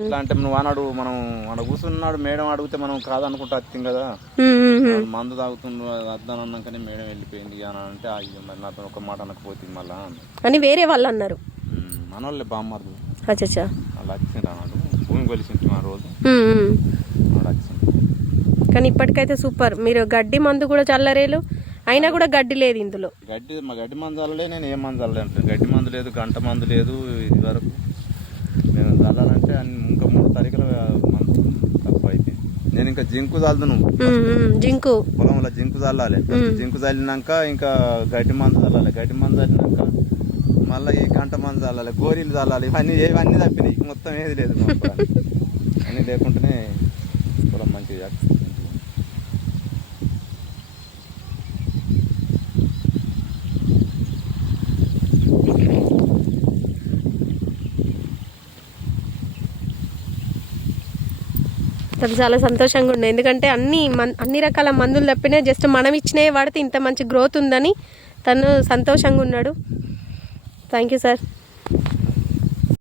ఇట్లా అంటే నువ్వు అన్నాడు మనం మన కూర్చున్నాడు మేడం అడిగితే మనం కాదనుకుంటా వచ్చింది కదా, మందు తాగుతుండ్రు అద్దాను అన్నాకనే మేడం వెళ్ళిపోయింది అని అంటే అయ్యో మరి నాతో ఒక మాట అనకపోతుంది మళ్ళా అని వేరే వాళ్ళు అన్నారు. మన వాళ్ళే బామ్మర్దు అచ్చా అలా వచ్చిండు అన్నాడు. భూమి కొలిసింటు ఆ రోజు వచ్చిండు. కానీ ఇప్పటికైతే సూపర్. మీరు గడ్డి మందు కూడా చల్లరేలు, అయినా కూడా గడ్డి లేదు ఇందులో. మా గడ్డి మందు చల్లలే, నేను ఏం మందు చల్లలే అంటే గడ్డి మందు లేదు, గంట మందు లేదు. ఇది వరకు నేను చల్లాలంటే ఇంకా 3 తారీఖుల మందు తక్కువ అయిపోయింది. నేను ఇంకా జింకు చల్లును, జింకు పొలంలో జింకు చల్లాలి. జింకు చల్లినాక ఇంకా గడ్డి మందు చల్లాలి, గడ్డి మందు చల్లినాక మళ్ళీ ఈ గంట మందు చల్లాలి, గోరీలు చల్లాలి. ఇవన్నీ తప్పినాయి, మొత్తం ఏది లేదు. అన్నీ లేకుంటేనే పొలం మంచిగా. చాలా సంతోషంగా ఉండే, ఎందుకంటే అన్ని రకాల మందులు తప్పినా జస్ట్ మనం ఇచ్చినవి వాడితే ఇంత మంచి గ్రోత్ ఉందని తను సంతోషంగా ఉన్నాడు. Thank you sir.